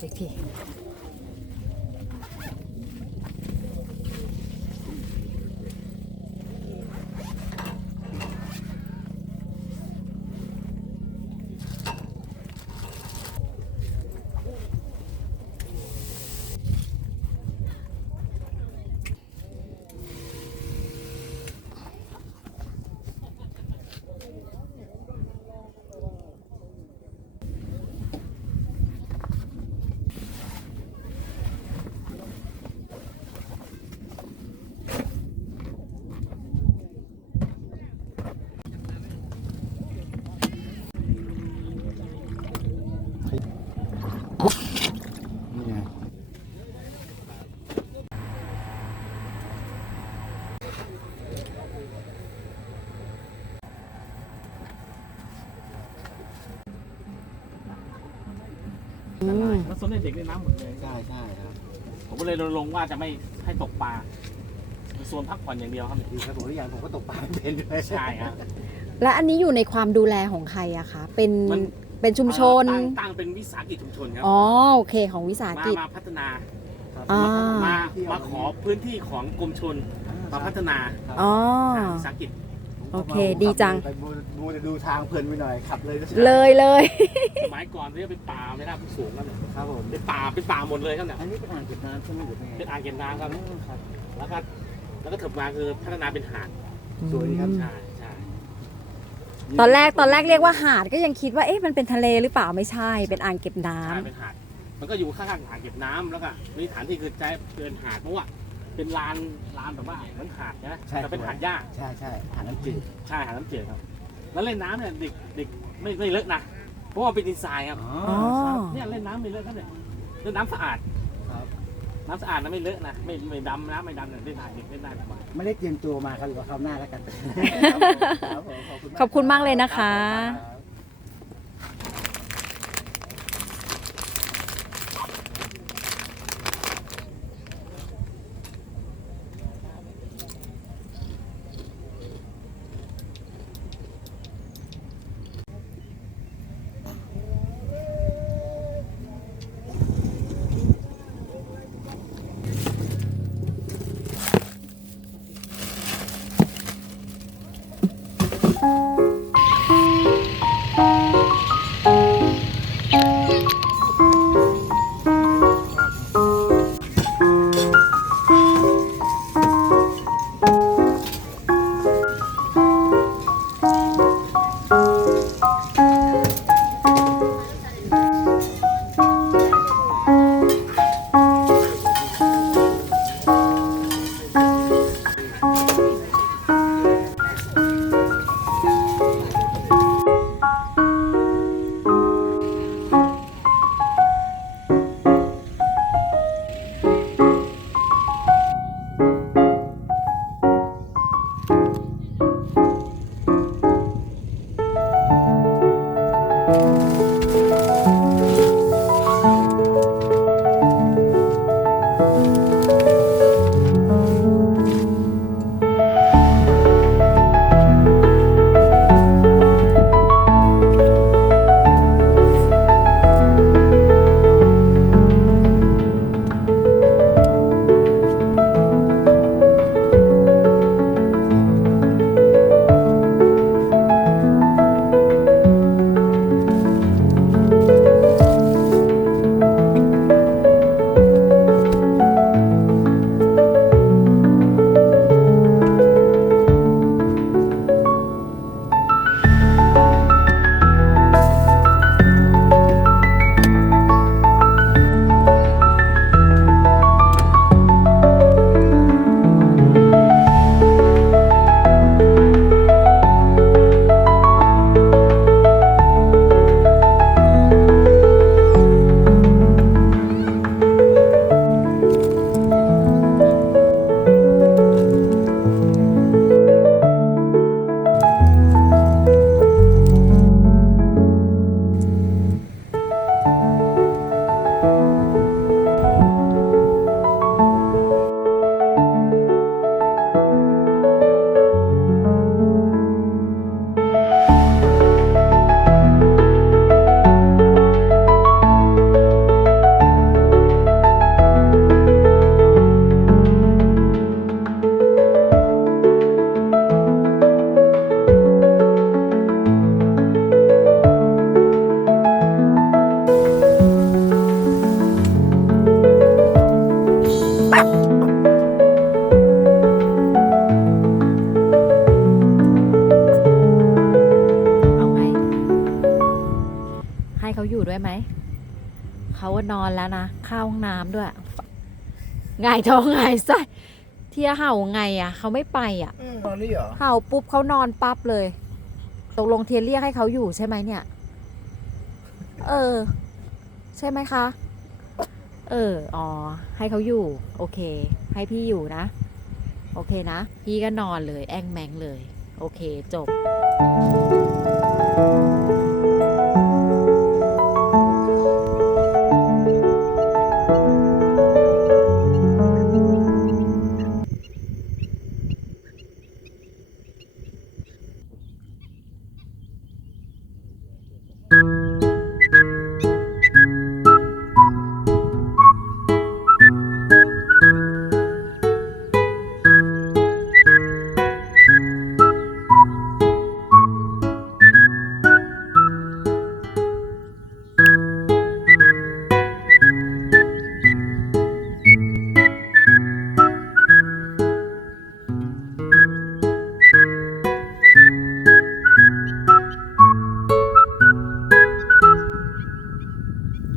เด็กทีแล้วโซนเด็กเล่นน้ำหมดเลยใช่ครับผมก็เลยรณรงค์ว่าจะไม่ให้ตกปลาโซนพักผ่อนอย่างเดียวครับดีครับผมทุกอย่างผมก็ตกปลาเป็นด้วยใช่ครับและอันนี้อยู่ในความดูแลของใครอะคะเป็นชุมชนตั้งเป็นวิสาหกิจชุมชนครับอ๋อโอเคของวิสาหกิจมาพัฒนามาขอพื้นที่ของกรมชลมาพัฒนาวิสาหกิจโอเคดีจังไปดูทางเพลินไปหน่อยขับเลยสมัยก่อนเรียกเป็นป่าไม่ได้สูงกันครับผมเป็นป่าหมดเลยครับเนี่ยอันนี้เป็นอ่างเก็บน้ำใช่ไหมหรือเป็นอ่างเก็บน้ำครับแล้วก็เถิดมาคือพัฒนาเป็นหาดสวยดีครับใช่ตอนแรกเรียกว่าหาดก็ยังคิดว่าเอ๊ะมันเป็นทะเลหรือเปล่าไม่ใช่เป็นอ่างเก็บน้ำเป็นหาดมันก็อยู่ข้างอ่างเก็บน้ำแล้วก็มีฐานที่คือใจเป็นหาดเพราะว่าเป็นลานแบบว่าเหมือนหาดนะแต่เป็นหาดหญ้าใช่หาดน้ำจืดใช่หาดน้ำจืดครับแล้วเล่นน้ำเนี่ยเด็กไม่เลอะนะเพราะว่าเป็นดินทรายครับเนี่ยเล่นน้ำไม่เลอะครับเนี่ยเล่นน้ำสะอาดน้ำสะอาดนะไม่เลอะนะไม่ดำน้ำไม่ดำเนี่ยเล่นได้เด็กเล่นได้สบายไม่ได้เตรียมตัวมาครับหรือว่าคราวหน้าแล้วกันขอบคุณมากเลยนะคะ ให้เขาอยู่ด้วยไหมเขานอนแล้วนะเข้าห้องน้ำด้วยไงท้องไงไส้เทียเห่าไงอ่ะเขาไม่ไปอ่ะ ตอนนี้เหรอ เห่าปุ๊บเขานอนปั๊บเลยตกลงเทียเรียกให้เขาอยู่ใช่ไหมเนี่ยใช่ไหมคะอ๋อให้เขาอยู่โอเคให้พี่อยู่นะโอเคนะพี่ก็นอนเลยแองแมงเลยโอเคจบ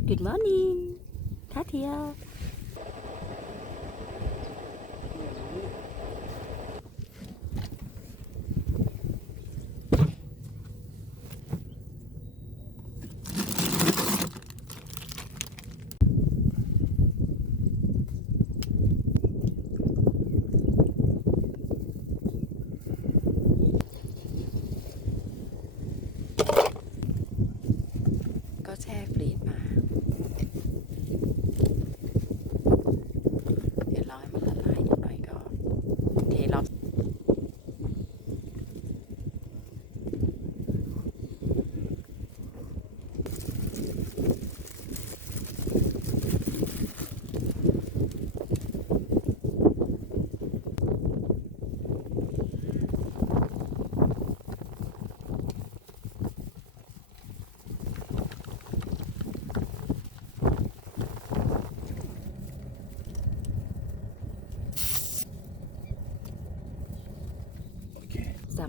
Good morning ท่าเทียก็แช่ฟรีซมาเดี๋ยวรอให้มันละลายนิดหน่อยก็เทรอบ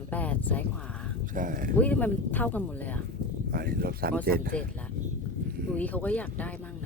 38ซ้ายขวา ใช่ อุ้ยทำไมมันเท่ากันหมดเลยอ่ะ อันนี้รถ พอ 37 37ละอุ้ยเขาก็อยากได้มั่ง